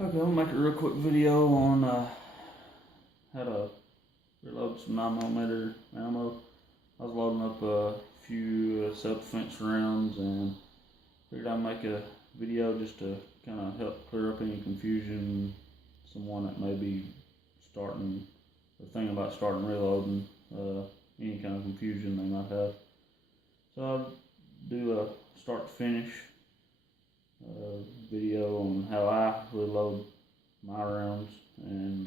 Okay, I'll make a real quick video on how to reload some 9mm ammo. I was loading up a few self-defense rounds and figured I'd make a video just to kind of help clear up any confusion, someone that may be starting or thinking about starting reloading, any kind of confusion they might have. So I'll do a start to finish video on how I reload my rounds, and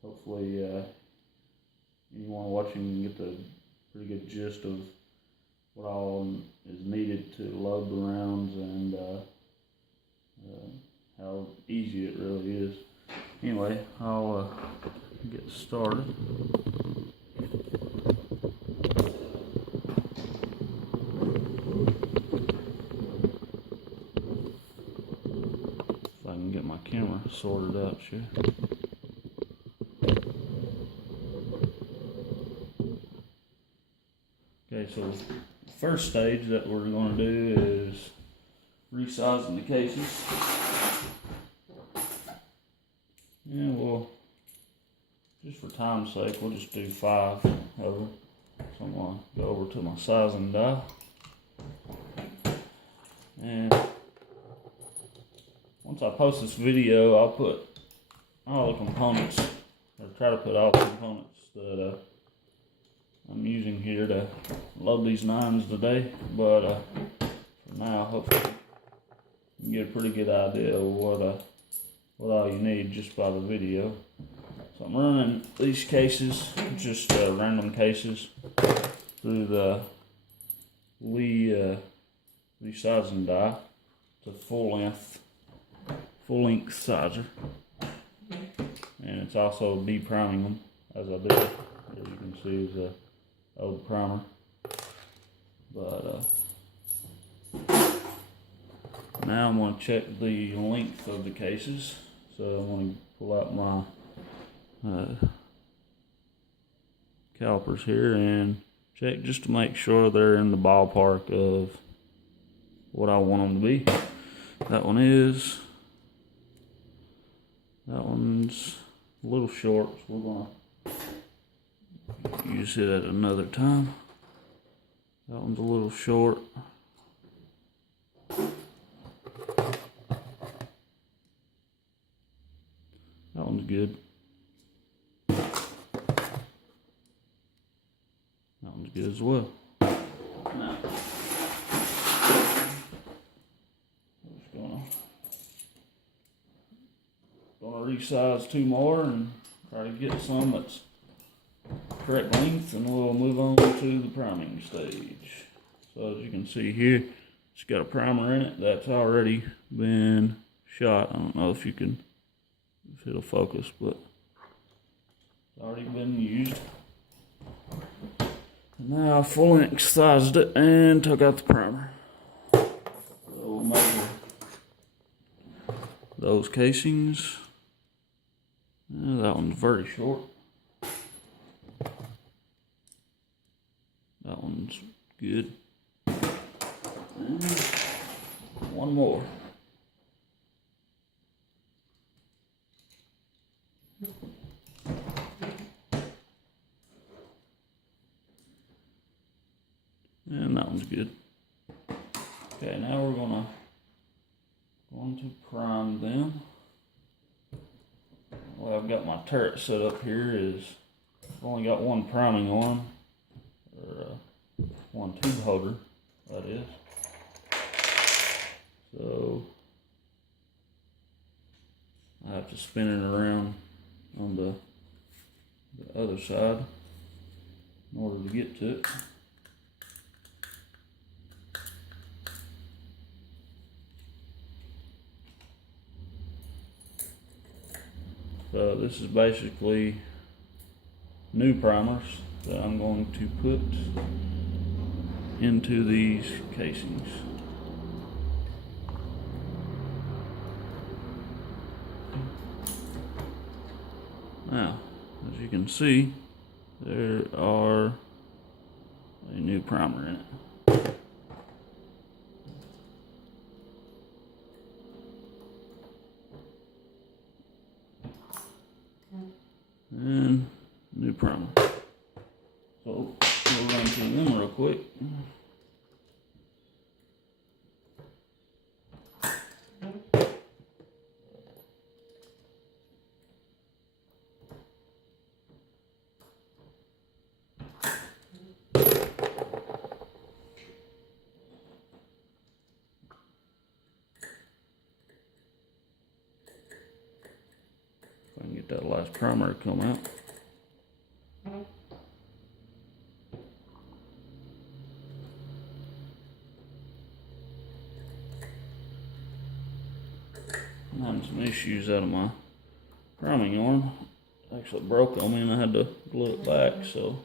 hopefully anyone watching can get the pretty good gist of what all is needed to load the rounds and how easy it really is. Anyway, I'll get started. If I can get my camera sorted out, sure. Okay, so the first stage that we're going to do is resizing the cases. And we'll, just for time's sake, we'll just do 5 of them. So I'm going to go over to my sizing die. And once I post this video, I'll put all the components, or try to put all the components that I'm using here to load these 9s today. But for now, hopefully you can get a pretty good idea of what all you need just by the video. So I'm running these cases, just random cases, through the Lee resizing die to full length sizer, and it's also de-priming them as I do. As you can see, is a old primer, but now I'm going to check the length of the cases. So I'm going to pull out my calipers here and check just to make sure they're in the ballpark of what I want them to be. That one's a little short, so we're going to use it at another time. That one's a little short. That one's good. That one's good as well. Now, I'm just gonna resize 2 more and try to get some that's correct length, and we'll move on to the priming stage. So as you can see here, it's got a primer in it that's already been shot. I don't know if it'll focus, but it's already been used. And now I full length sized it and took out the primer. So we'll measure those casings. That one's very short. That one's good. And one more. And that one's good. Okay, now we're going to prime them. The way I've got my turret set up here is I've only got one priming arm, or one tube holder, that is. So I have to spin it around on the other side in order to get to it. So this is basically new primers that I'm going to put into these casings. Now, as you can see, there are a new primer in it. that last primer to come out. I'm having some issues out of my priming arm. Actually broke on me and I had to glue it back, so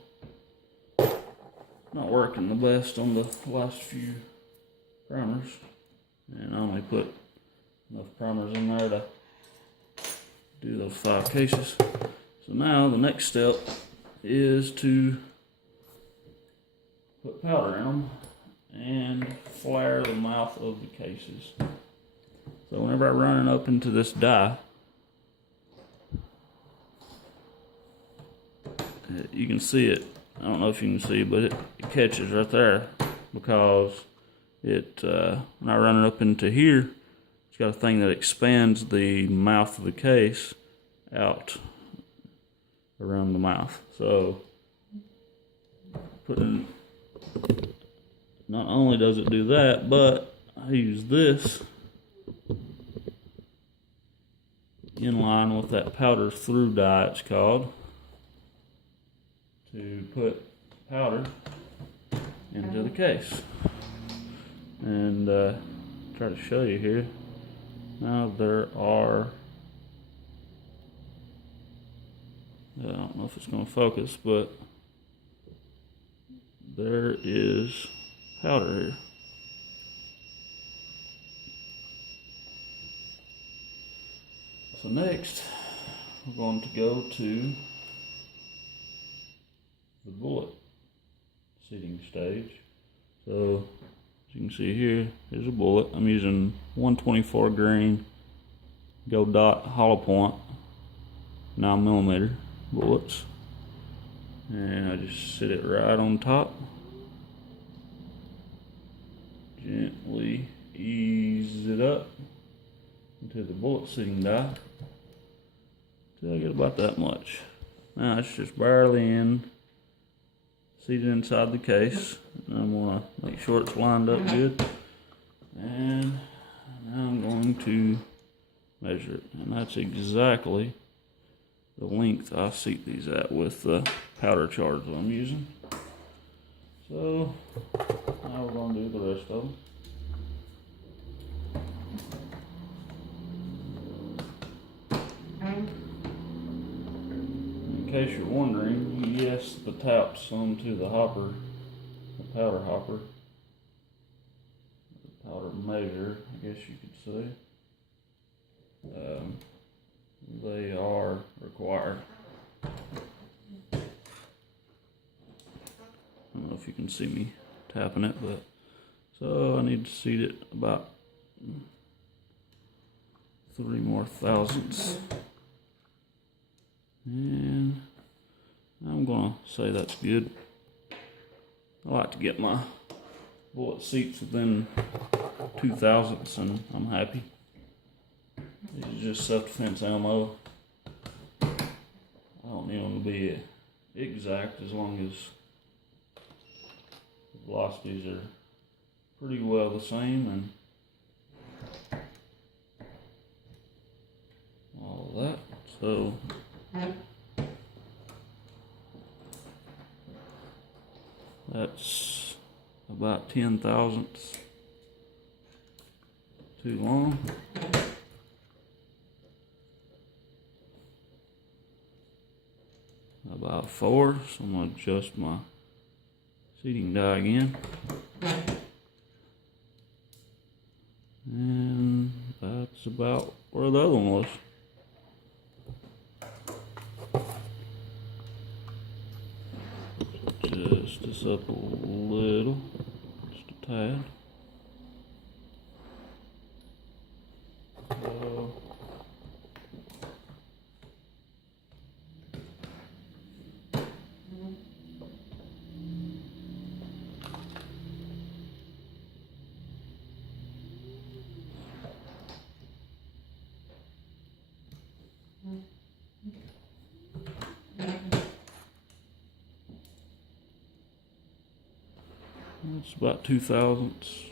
not working the best on the last few primers. And I only put enough primers in there to do those 5 cases. So now the next step is to put powder in them and flare the mouth of the cases. So whenever I run it up into this die, you can see it. I don't know if you can see, but it catches right there because it, when I run it up into here, it's got a thing that expands the mouth of the case out around the mouth. So not only does it do that, but I use this in line with that powder through die, it's called, to put powder into the case. And try to show you here. Now there are, I don't know if it's going to focus, but there is powder here. So next, we're going to go to the bullet seating stage. So as you can see here, here's a bullet. I'm using 124 grain gold dot hollow point 9mm bullets, and I just sit it right on top. Gently ease it up into the bullet seating die till I get about that much. Now it's just barely in, seated inside the case. And I'm going to make sure it's lined up good. And now I'm going to measure it. And that's exactly the length I seat these at with the powder charge that I'm using. So now we're going to do the rest of them. In case you're wondering, yes, the taps onto the hopper, the powder hopper, the powder measure, I guess you could say. They are required. I don't know if you can see me tapping it, but so I need to seat it about 3 more thousandths. And I'm gonna say that's good. I like to get my bullet seats within 2 thousandths and I'm happy. These are just self-defense ammo. I don't need them to be exact as long as the velocities are pretty well the same and all of that. So that's about 10 thousandths too long. About 4, so I'm going to adjust my seating die again. And that's about where the other one was. Adjust this up a little, just a tad. So, it's about 2 thousandths,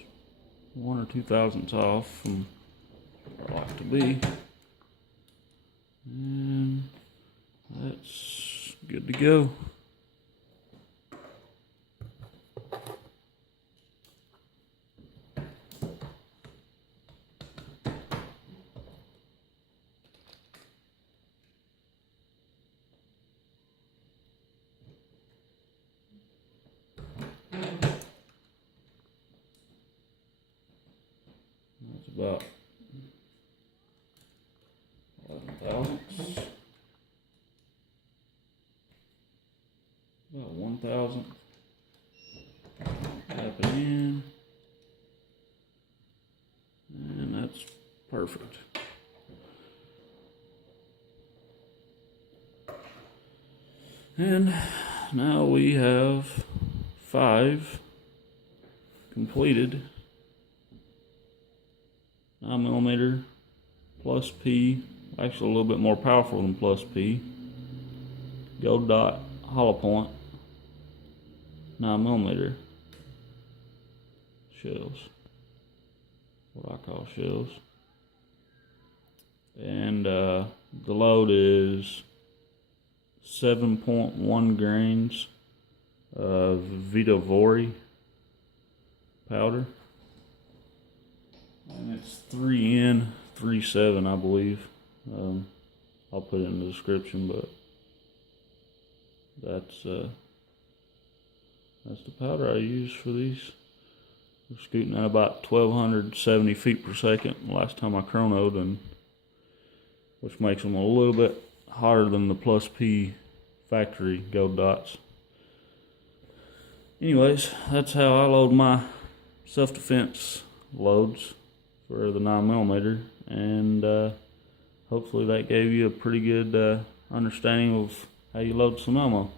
1 or 2 thousandths off from where I like to be. And That's good to go. That's about 11 thousandths. About 1,000. Tap it in. And that's perfect. And now we have 5 completed 9mm plus P, actually a little bit more powerful than plus P, gold dot hollow point 9mm shells, what I call shells. And the load is 7.1 grains of Vita Vori powder. And it's 3N 37, I believe. I'll put it in the description, but that's the powder I use for these. We're scooting at about 1,270 feet per second last time I chronoed, and which makes them a little bit hotter than the plus P factory gold dots. Anyways, that's how I load my self-defense loads for the 9mm, and hopefully that gave you a pretty good understanding of how you load some ammo.